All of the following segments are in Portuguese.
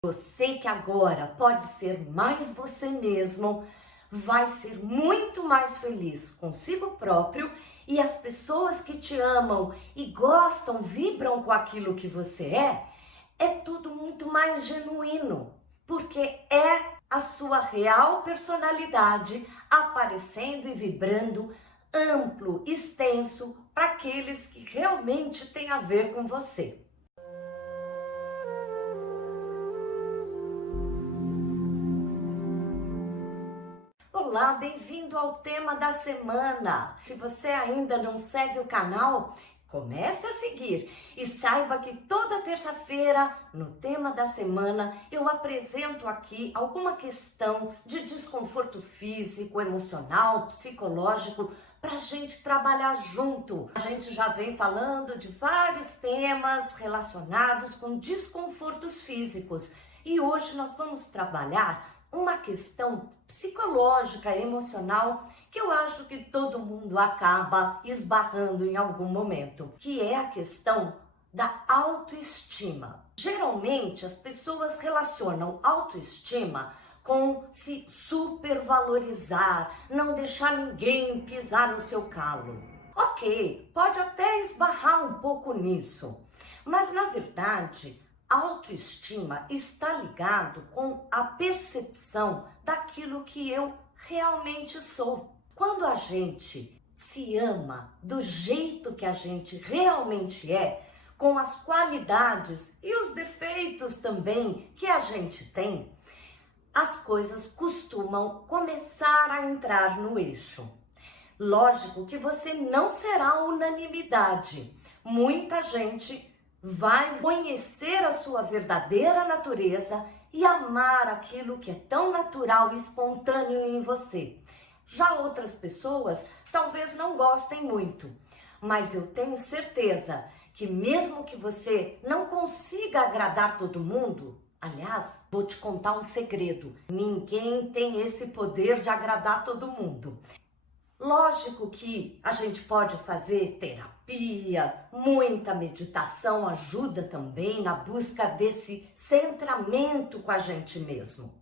Você que agora pode ser mais você mesmo, vai ser muito mais feliz consigo próprio e as pessoas que te amam e gostam, vibram com aquilo que você é tudo muito mais genuíno, porque é a sua real personalidade aparecendo e vibrando amplo, extenso para aqueles que realmente têm a ver com você. Olá, bem-vindo ao tema da semana. Se você ainda não segue o canal, comece a seguir e saiba que toda terça-feira, no tema da semana, eu apresento aqui alguma questão de desconforto físico, emocional, psicológico, para a gente trabalhar junto. A gente já vem falando de vários temas relacionados com desconfortos físicos e hoje nós vamos trabalhar uma questão psicológica, emocional, que eu acho que todo mundo acaba esbarrando em algum momento, que é a questão da autoestima. Geralmente as pessoas relacionam autoestima com se supervalorizar, não deixar ninguém pisar no seu calo. Ok, pode até esbarrar um pouco nisso, mas na verdade autoestima está ligado com a percepção daquilo que eu realmente sou. Quando a gente se ama do jeito que a gente realmente é, com as qualidades e os defeitos também que a gente tem, as coisas costumam começar a entrar no eixo. Lógico que você não será unanimidade. Muita gente vai conhecer a sua verdadeira natureza e amar aquilo que é tão natural e espontâneo em você. Já outras pessoas talvez não gostem muito, mas eu tenho certeza que mesmo que você não consiga agradar todo mundo, aliás, vou te contar um segredo: ninguém tem esse poder de agradar todo mundo. Lógico que a gente pode fazer terapia, muita meditação ajuda também na busca desse centramento com a gente mesmo.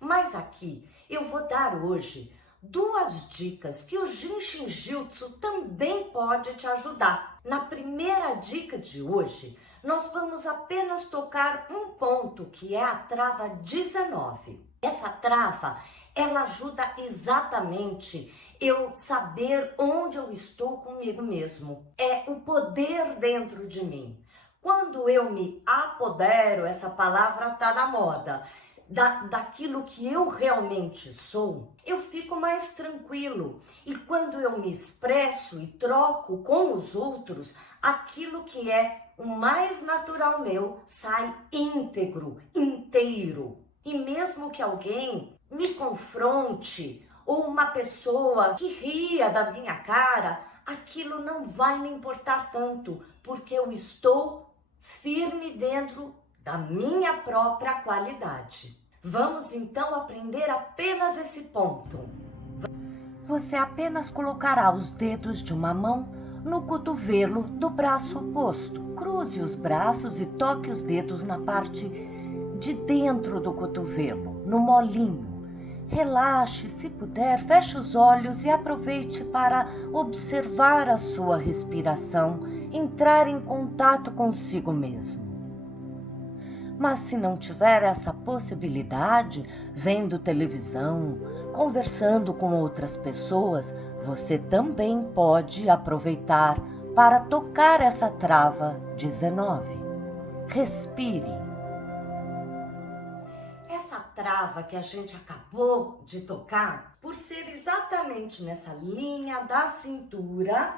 Mas aqui eu vou dar hoje duas dicas que o Jinshin Jyutsu também pode te ajudar. Na primeira dica de hoje, nós vamos apenas tocar um ponto que é a trava 19. Essa trava, ela ajuda exatamente eu saber onde eu estou comigo mesmo. É o poder dentro de mim. Quando eu me apodero, essa palavra tá na moda, daquilo que eu realmente sou, eu fico mais tranquilo. E quando eu me expresso e troco com os outros, aquilo que é o mais natural meu sai íntegro, inteiro. E mesmo que alguém me confronte, ou uma pessoa que ria da minha cara, aquilo não vai me importar tanto, porque eu estou firme dentro da minha própria qualidade. Vamos então aprender apenas esse ponto. Você apenas colocará os dedos de uma mão no cotovelo do braço oposto. Cruze os braços e toque os dedos na parte de dentro do cotovelo, no molinho. Relaxe, se puder, feche os olhos e aproveite para observar a sua respiração, entrar em contato consigo mesmo. Mas se não tiver essa possibilidade, vendo televisão, conversando com outras pessoas, você também pode aproveitar para tocar essa trava 19. Respire. Essa trava que a gente acabou de tocar, por ser exatamente nessa linha da cintura,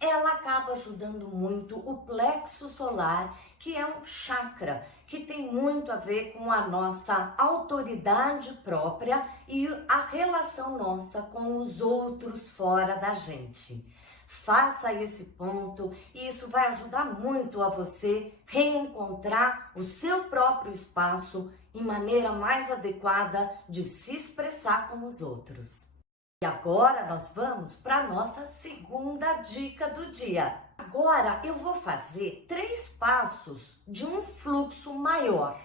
ela acaba ajudando muito o plexo solar, que é um chakra que tem muito a ver com a nossa autoridade própria e a relação nossa com os outros fora da gente. Faça esse ponto e isso vai ajudar muito a você reencontrar o seu próprio espaço e maneira mais adequada de se expressar com os outros. E agora nós vamos para a nossa segunda dica do dia. Agora eu vou fazer 3 passos de um fluxo maior.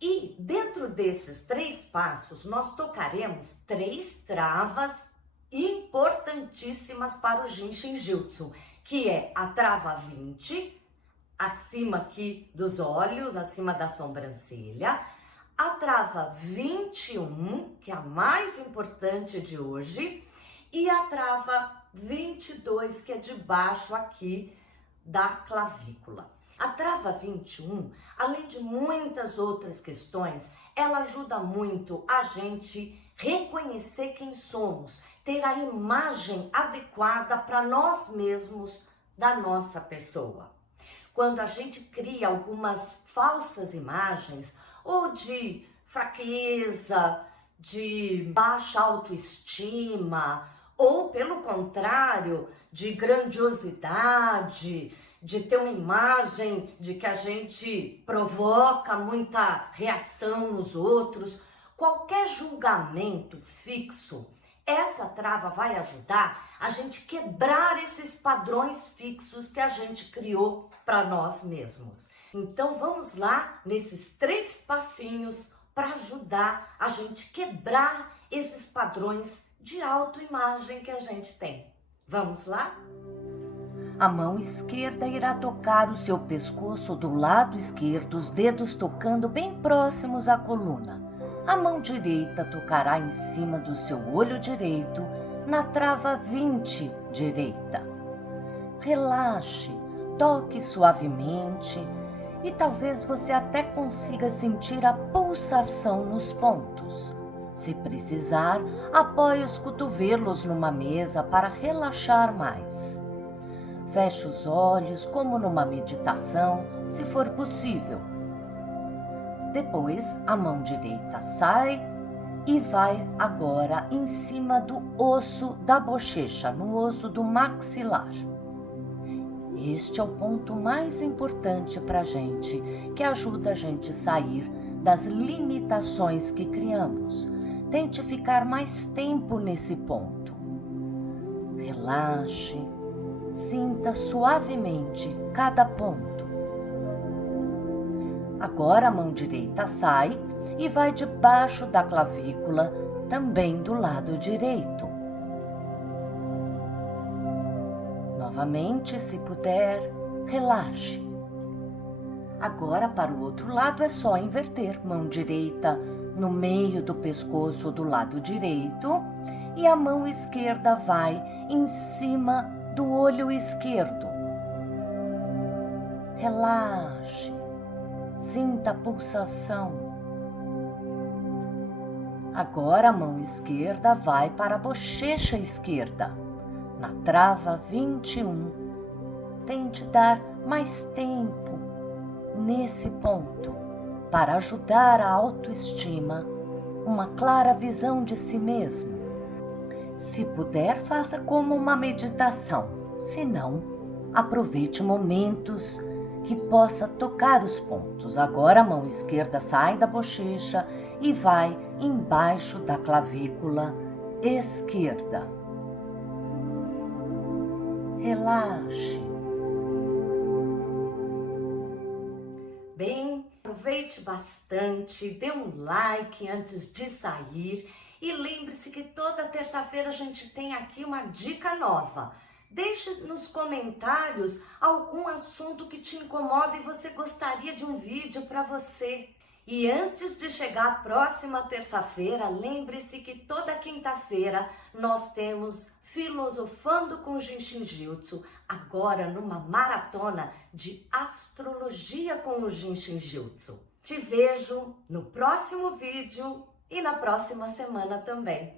E Dentro desses 3 passos, nós tocaremos 3 travas importantíssimas para o Jinshin Jutsu, que é a trava 20, acima aqui dos olhos, acima da sobrancelha, a trava 21, que é a mais importante de hoje, e a trava 22, que é debaixo aqui da clavícula. A trava 21, além de muitas outras questões, ela ajuda muito a gente reconhecer quem somos, ter a imagem adequada para nós mesmos da nossa pessoa. Quando a gente cria algumas falsas imagens, ou de fraqueza, de baixa autoestima, ou pelo contrário, de grandiosidade, de ter uma imagem de que a gente provoca muita reação nos outros, qualquer julgamento fixo, essa trava vai ajudar a gente quebrar esses padrões fixos que a gente criou para nós mesmos. Então vamos lá nesses 3 passinhos para ajudar a gente quebrar esses padrões de autoimagem que a gente tem. Vamos lá? A mão esquerda irá tocar o seu pescoço do lado esquerdo, os dedos tocando bem próximos à coluna. A mão direita tocará em cima do seu olho direito, na trava 20 direita. Relaxe, toque suavemente e talvez você até consiga sentir a pulsação nos pontos. Se precisar, apoie os cotovelos numa mesa para relaxar mais. Feche os olhos como numa meditação, se for possível. Depois, a mão direita sai e vai agora em cima do osso da bochecha, no osso do maxilar. Este é o ponto mais importante para a gente, que ajuda a gente a sair das limitações que criamos. Tente ficar mais tempo nesse ponto. Relaxe, sinta suavemente cada ponto. Agora a mão direita sai e vai debaixo da clavícula, também do lado direito. Novamente, se puder, relaxe. Agora, para o outro lado, é só inverter. Mão direita no meio do pescoço do lado direito e a mão esquerda vai em cima do olho esquerdo. Relaxe, sinta a pulsação. Agora a mão esquerda vai para a bochecha esquerda, na trava 21. Tente dar mais tempo nesse ponto para ajudar a autoestima, uma clara visão de si mesmo. Se puder, faça como uma meditação. Se não, aproveite momentos que possa tocar os pontos. Agora a mão esquerda sai da bochecha e vai embaixo da clavícula esquerda. Relaxe. Bem, aproveite bastante, dê um like antes de sair e lembre-se que toda terça-feira a gente tem aqui uma dica nova. Deixe nos comentários algum assunto que te incomoda e você gostaria de um vídeo para você. E antes de chegar a próxima terça-feira, lembre-se que toda quinta-feira nós temos Filosofando com Jinshin Jutsu, agora numa maratona de astrologia com o Jinshin Jutsu. Te vejo no próximo vídeo e na próxima semana também.